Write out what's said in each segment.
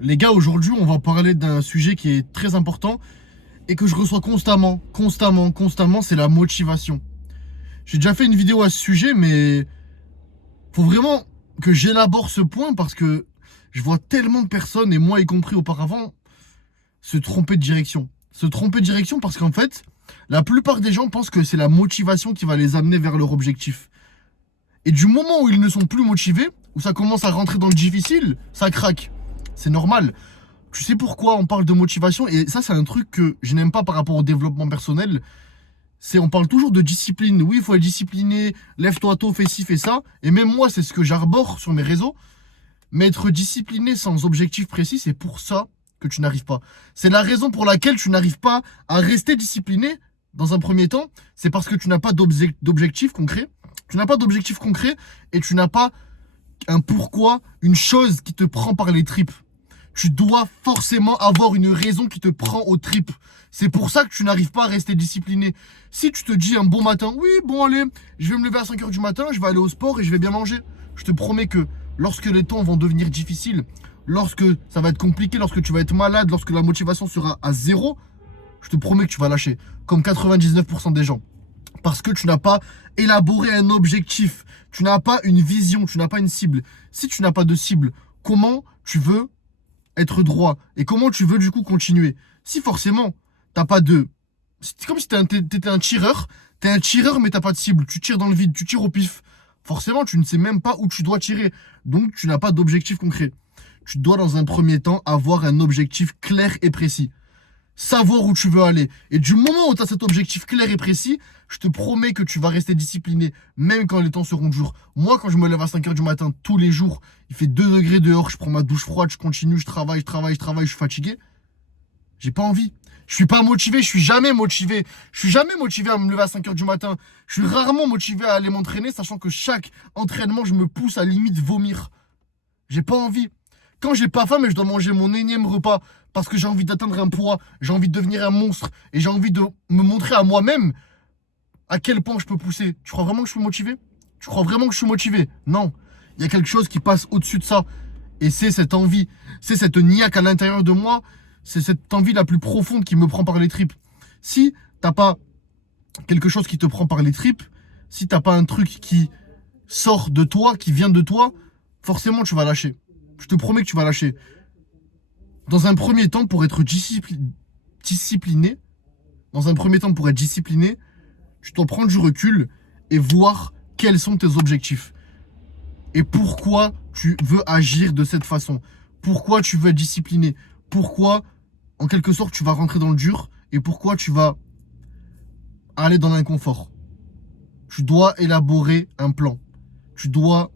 Les gars, aujourd'hui, on va parler d'un sujet qui est très important et que je reçois constamment, c'est la motivation. J'ai déjà fait une vidéo à ce sujet, mais faut vraiment que j'élabore ce point parce que je vois tellement de personnes, et moi y compris auparavant, se tromper de direction. Se tromper de direction parce qu'en fait, la plupart des gens pensent que c'est la motivation qui va les amener vers leur objectif. Et du moment où ils ne sont plus motivés, où ça commence à rentrer dans le difficile, ça craque. C'est normal. Tu sais pourquoi on parle de motivation? Et ça, c'est un truc que je n'aime pas par rapport au développement personnel. C'est on parle toujours de discipline. Oui, il faut être discipliné, lève-toi tôt, fais ci, fais ça. Et même moi, c'est ce que j'arbore sur mes réseaux. Mais être discipliné sans objectif précis, c'est pour ça que tu n'arrives pas. C'est la raison pour laquelle tu n'arrives pas à rester discipliné dans un premier temps. C'est parce que tu n'as pas d'objectif concret. Tu n'as pas d'objectif concret et tu n'as pas un pourquoi, une chose qui te prend par les tripes. Tu dois forcément avoir une raison qui te prend aux tripes. C'est pour ça que tu n'arrives pas à rester discipliné. Si tu te dis un bon matin, oui, bon allez, je vais me lever à 5 heures du matin, je vais aller au sport et je vais bien manger. Je te promets que lorsque les temps vont devenir difficiles, lorsque ça va être compliqué, lorsque tu vas être malade, lorsque la motivation sera à zéro, je te promets que tu vas lâcher. Comme 99% des gens. Parce que tu n'as pas élaboré un objectif. Tu n'as pas une vision, tu n'as pas une cible. Si tu n'as pas de cible, comment tu veux être droit? Et comment tu veux du coup continuer? Si forcément, t'as pas de... C'est comme si t'étais un tireur. T'es un tireur mais t'as pas de cible. Tu tires dans le vide, tu tires au pif. Forcément, tu ne sais même pas où tu dois tirer. Donc, tu n'as pas d'objectif concret. Tu dois dans un premier temps avoir un objectif clair et précis. Savoir où tu veux aller. Et du moment où tu as cet objectif clair et précis, je te promets que tu vas rester discipliné, même quand les temps seront durs. Moi, quand je me lève à 5 heures du matin tous les jours, il fait 2 degrés dehors, je prends ma douche froide, je continue, je travaille, je suis fatigué. J'ai pas envie. Je suis pas motivé, je suis jamais motivé. Je suis jamais motivé à me lever à 5 heures du matin. Je suis rarement motivé à aller m'entraîner, sachant que chaque entraînement, je me pousse à limite vomir. J'ai pas envie. Quand j'ai pas faim, mais je dois manger mon énième repas parce que j'ai envie d'atteindre un poids, j'ai envie de devenir un monstre et j'ai envie de me montrer à moi-même à quel point je peux pousser. Tu crois vraiment que je suis motivé? Tu crois vraiment que je suis motivé? Non. Il y a quelque chose qui passe au-dessus de ça. Et c'est cette envie, c'est cette niaque à l'intérieur de moi, c'est cette envie la plus profonde qui me prend par les tripes. Si t'as pas quelque chose qui te prend par les tripes, si t'as pas un truc qui sort de toi, qui vient de toi, forcément tu vas lâcher. Je te promets que tu vas lâcher. Dans un premier temps, pour être discipliné, dans un premier temps, pour être discipliné, tu dois prendre du recul et voir quels sont tes objectifs. Et pourquoi tu veux agir de cette façon. Pourquoi tu veux être discipliné. Pourquoi, en quelque sorte, tu vas rentrer dans le dur. Et pourquoi tu vas aller dans l'inconfort. Tu dois élaborer un plan. Tu dois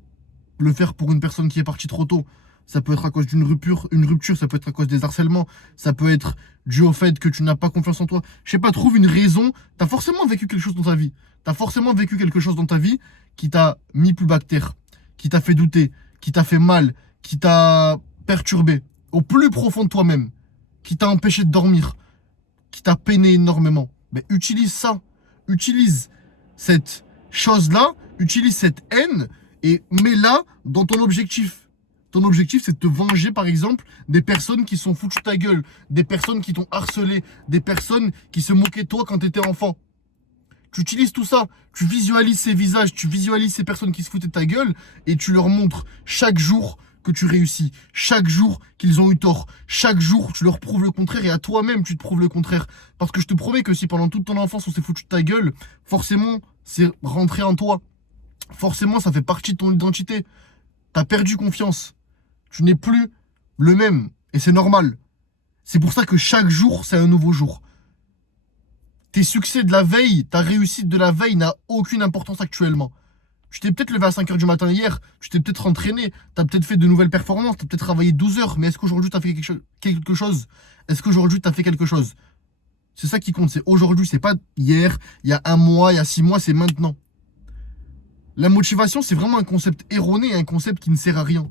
le faire pour une personne qui est partie trop tôt. Ça peut être à cause d'une rupture, ça peut être à cause des harcèlements, ça peut être dû au fait que tu n'as pas confiance en toi. Je sais pas, trouve une raison. T'as forcément vécu quelque chose dans ta vie. T'as forcément vécu quelque chose dans ta vie qui t'a mis plus bas que terre, qui t'a fait douter, qui t'a fait mal, qui t'a perturbé au plus profond de toi-même, qui t'a empêché de dormir, qui t'a peiné énormément. Mais utilise ça. Utilise cette chose-là, utilise cette haine et mets-la dans ton objectif. Ton objectif, c'est de te venger, par exemple, des personnes qui sont foutues ta gueule, des personnes qui t'ont harcelé, des personnes qui se moquaient de toi quand tu étais enfant. Tu utilises tout ça, tu visualises ces visages, tu visualises ces personnes qui se foutaient de ta gueule et tu leur montres chaque jour que tu réussis, chaque jour qu'ils ont eu tort, chaque jour tu leur prouves le contraire et à toi-même tu te prouves le contraire. Parce que je te promets que si pendant toute ton enfance on s'est foutu de ta gueule, forcément c'est rentré en toi. Forcément ça fait partie de ton identité. T'as perdu confiance. Tu n'es plus le même. Et c'est normal. C'est pour ça que chaque jour, c'est un nouveau jour. Tes succès de la veille, ta réussite de la veille n'a aucune importance actuellement. Tu t'es peut-être levé à 5 heures du matin hier, tu t'es peut-être entraîné, tu as peut-être fait de nouvelles performances, tu as peut-être travaillé 12 heures, mais est-ce qu'aujourd'hui tu as fait quelque chose? Est-ce qu'aujourd'hui tu as fait quelque chose? C'est ça qui compte, c'est aujourd'hui, c'est pas hier, il y a un mois, il y a 6 mois, c'est maintenant. La motivation, c'est vraiment un concept erroné, un concept qui ne sert à rien.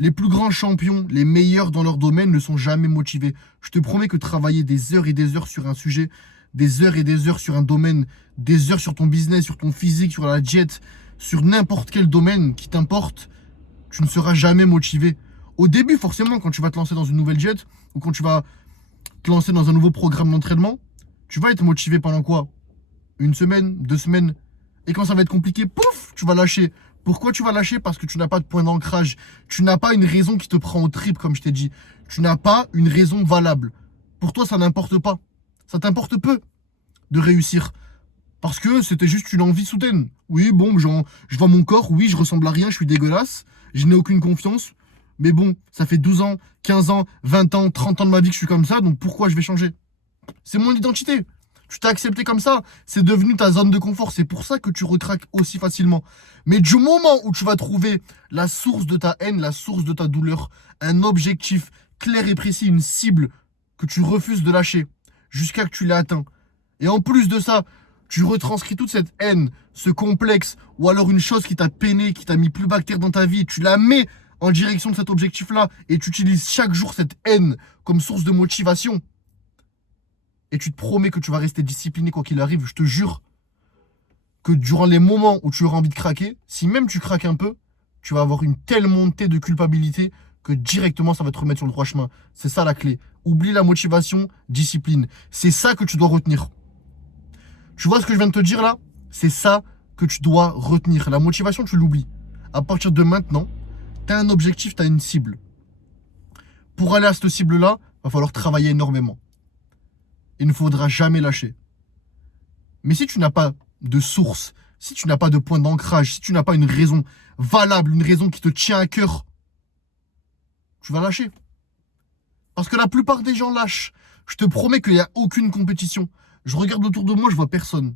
Les plus grands champions, les meilleurs dans leur domaine ne sont jamais motivés. Je te promets que travailler des heures et des heures sur un sujet, des heures et des heures sur un domaine, des heures sur ton business, sur ton physique, sur la diète, sur n'importe quel domaine qui t'importe, tu ne seras jamais motivé. Au début, forcément, quand tu vas te lancer dans une nouvelle diète ou quand tu vas te lancer dans un nouveau programme d'entraînement, tu vas être motivé pendant quoi? Une semaine, 2 semaines. Et quand ça va être compliqué, pouf, tu vas lâcher. Pourquoi tu vas lâcher? Parce que tu n'as pas de point d'ancrage. Tu n'as pas une raison qui te prend au trip, comme je t'ai dit. Tu n'as pas une raison valable. Pour toi, ça n'importe pas. Ça t'importe peu de réussir. Parce que c'était juste une envie soudaine. Oui, bon, je vois mon corps, oui, je ressemble à rien, je suis dégueulasse, je n'ai aucune confiance. Mais bon, ça fait 12 ans, 15 ans, 20 ans, 30 ans de ma vie que je suis comme ça, donc pourquoi je vais changer? C'est mon identité. Tu t'es accepté comme ça, c'est devenu ta zone de confort. C'est pour ça que tu recraques aussi facilement. Mais du moment où tu vas trouver la source de ta haine, la source de ta douleur, un objectif clair et précis, une cible que tu refuses de lâcher jusqu'à que tu l'aies atteint. Et en plus de ça, tu retranscris toute cette haine, ce complexe, ou alors une chose qui t'a peiné, qui t'a mis plus bas que terre dans ta vie, tu la mets en direction de cet objectif-là et tu utilises chaque jour cette haine comme source de motivation. Et tu te promets que tu vas rester discipliné quoi qu'il arrive, je te jure que durant les moments où tu auras envie de craquer, si même tu craques un peu, tu vas avoir une telle montée de culpabilité que directement ça va te remettre sur le droit chemin. C'est ça la clé. Oublie la motivation, discipline. C'est ça que tu dois retenir. Tu vois ce que je viens de te dire là? C'est ça que tu dois retenir. La motivation, tu l'oublies. À partir de maintenant, tu as un objectif, tu as une cible. Pour aller à cette cible-là, il va falloir travailler énormément. Il ne faudra jamais lâcher. Mais si tu n'as pas de source, si tu n'as pas de point d'ancrage, si tu n'as pas une raison valable, une raison qui te tient à cœur, tu vas lâcher. Parce que la plupart des gens lâchent. Je te promets qu'il n'y a aucune compétition. Je regarde autour de moi, je vois personne.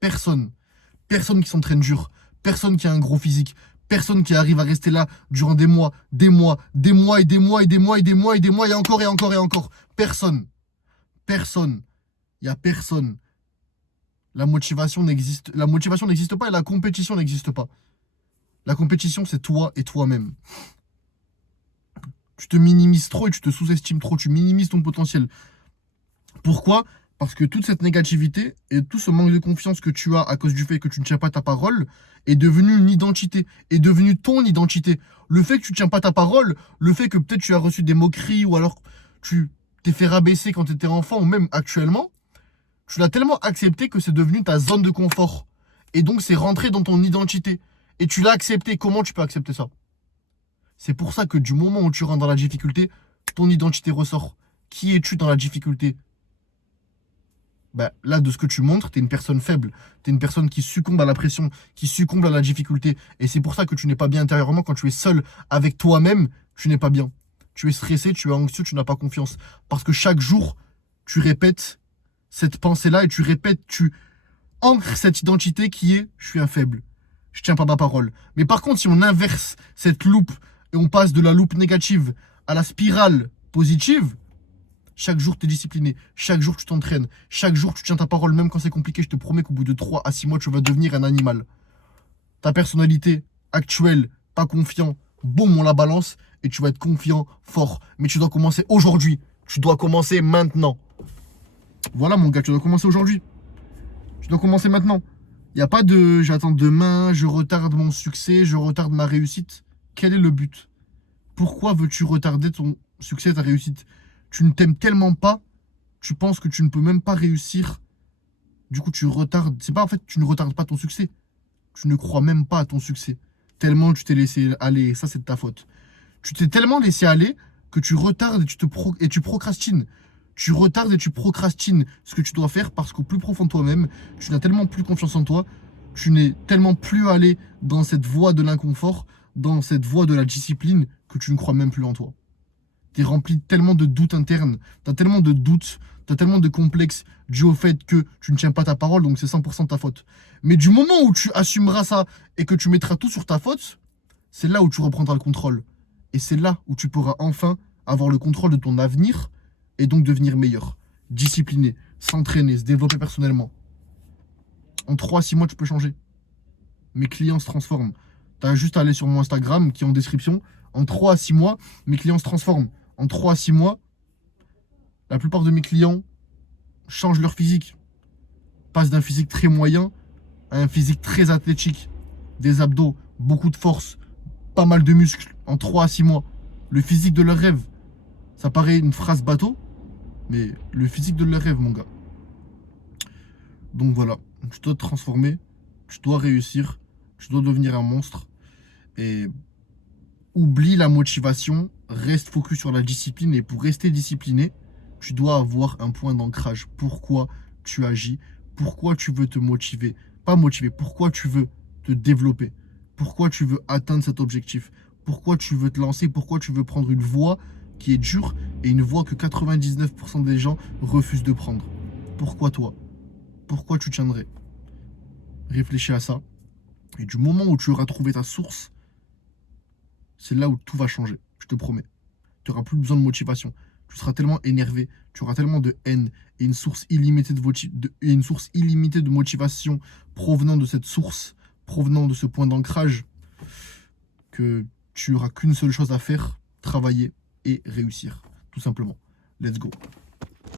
Personne. Personne qui s'entraîne dur. Personne qui a un gros physique. Personne qui arrive à rester là durant des mois, des mois, des mois et des mois et des mois et des mois et des mois et encore et encore et encore. Personne. Personne. Il n'y a personne. La motivation n'existe pas et la compétition n'existe pas. La compétition, c'est toi et toi-même. Tu te minimises trop et tu te sous-estimes trop. Tu minimises ton potentiel. Pourquoi? Parce que toute cette négativité et tout ce manque de confiance que tu as à cause du fait que tu ne tiens pas ta parole est devenu une identité, est devenu ton identité. Le fait que tu ne tiens pas ta parole, le fait que peut-être tu as reçu des moqueries ou alors tu t'es fait rabaisser quand tu étais enfant ou même actuellement, tu l'as tellement accepté que c'est devenu ta zone de confort. Et donc c'est rentré dans ton identité. Et tu l'as accepté. Comment tu peux accepter ça? C'est pour ça que du moment où tu rentres dans la difficulté, ton identité ressort. Qui es-tu dans la difficulté? Là, de ce que tu montres, tu es une personne faible. Tu es une personne qui succombe à la pression, qui succombe à la difficulté. Et c'est pour ça que tu n'es pas bien intérieurement. Quand tu es seul avec toi-même, tu n'es pas bien. Tu es stressé, tu es anxieux, tu n'as pas confiance. Parce que chaque jour, tu répètes cette pensée-là et tu ancres cette identité qui est « je suis un faible, je tiens pas ma parole ». Mais par contre, si on inverse cette loupe et on passe de la loupe négative à la spirale positive, chaque jour, tu es discipliné. Chaque jour, tu t'entraînes. Chaque jour, tu tiens ta parole. Même quand c'est compliqué, je te promets qu'au bout de 3 à 6 mois, tu vas devenir un animal. Ta personnalité actuelle, pas confiant, boum, on la balance et tu vas être confiant, fort. Mais tu dois commencer aujourd'hui. Tu dois commencer maintenant. Voilà, mon gars, tu dois commencer aujourd'hui. Tu dois commencer maintenant. Il n'y a pas de j'attends demain, je retarde mon succès, je retarde ma réussite. Quel est le but? Pourquoi veux-tu retarder ton succès, ta réussite? Tu ne t'aimes tellement pas, tu penses que tu ne peux même pas réussir. Du coup, tu retardes. C'est pas en fait, tu ne retardes pas ton succès. Tu ne crois même pas à ton succès. Tellement tu t'es laissé aller. Et ça, c'est de ta faute. Tu t'es tellement laissé aller que tu retardes et tu procrastines. Tu retardes et tu procrastines ce que tu dois faire parce qu'au plus profond de toi-même, tu n'as tellement plus confiance en toi. Tu n'es tellement plus allé dans cette voie de l'inconfort, dans cette voie de la discipline, que tu ne crois même plus en toi. T'es rempli tellement de doutes internes, t'as tellement de doutes, t'as tellement de complexes dû au fait que tu ne tiens pas ta parole, donc c'est 100% de ta faute. Mais du moment où tu assumeras ça et que tu mettras tout sur ta faute, c'est là où tu reprendras le contrôle. Et c'est là où tu pourras enfin avoir le contrôle de ton avenir et donc devenir meilleur, discipliné, s'entraîner, se développer personnellement. En 3 à 6 mois, tu peux changer. Mes clients se transforment. T'as juste à aller sur mon Instagram qui est en description. En 3 à 6 mois, mes clients se transforment. En 3 à 6 mois, la plupart de mes clients changent leur physique. Passent d'un physique très moyen à un physique très athlétique. Des abdos, beaucoup de force, pas mal de muscles en 3 à 6 mois. Le physique de leur rêve. Ça paraît une phrase bateau, mais le physique de leur rêve, mon gars. Donc voilà, tu dois te transformer, tu dois réussir, tu dois devenir un monstre. Et oublie la motivation, reste focus sur la discipline. Et pour rester discipliné, tu dois avoir un point d'ancrage. Pourquoi tu agis, pourquoi tu veux te motiver. Pas motiver, pourquoi tu veux te développer. Pourquoi tu veux atteindre cet objectif. Pourquoi tu veux te lancer, pourquoi tu veux prendre une voie qui est dure et une voie que 99% des gens refusent de prendre. Pourquoi toi? Pourquoi tu tiendrais? Réfléchis à ça. Et du moment où tu auras trouvé ta source, c'est là où tout va changer. Je te promets. Tu n'auras plus besoin de motivation. Tu seras tellement énervé, tu auras tellement de haine et une source illimitée de motivation provenant de cette source, provenant de ce point d'ancrage, que tu n'auras qu'une seule chose à faire, travailler et réussir. Tout simplement. Let's go.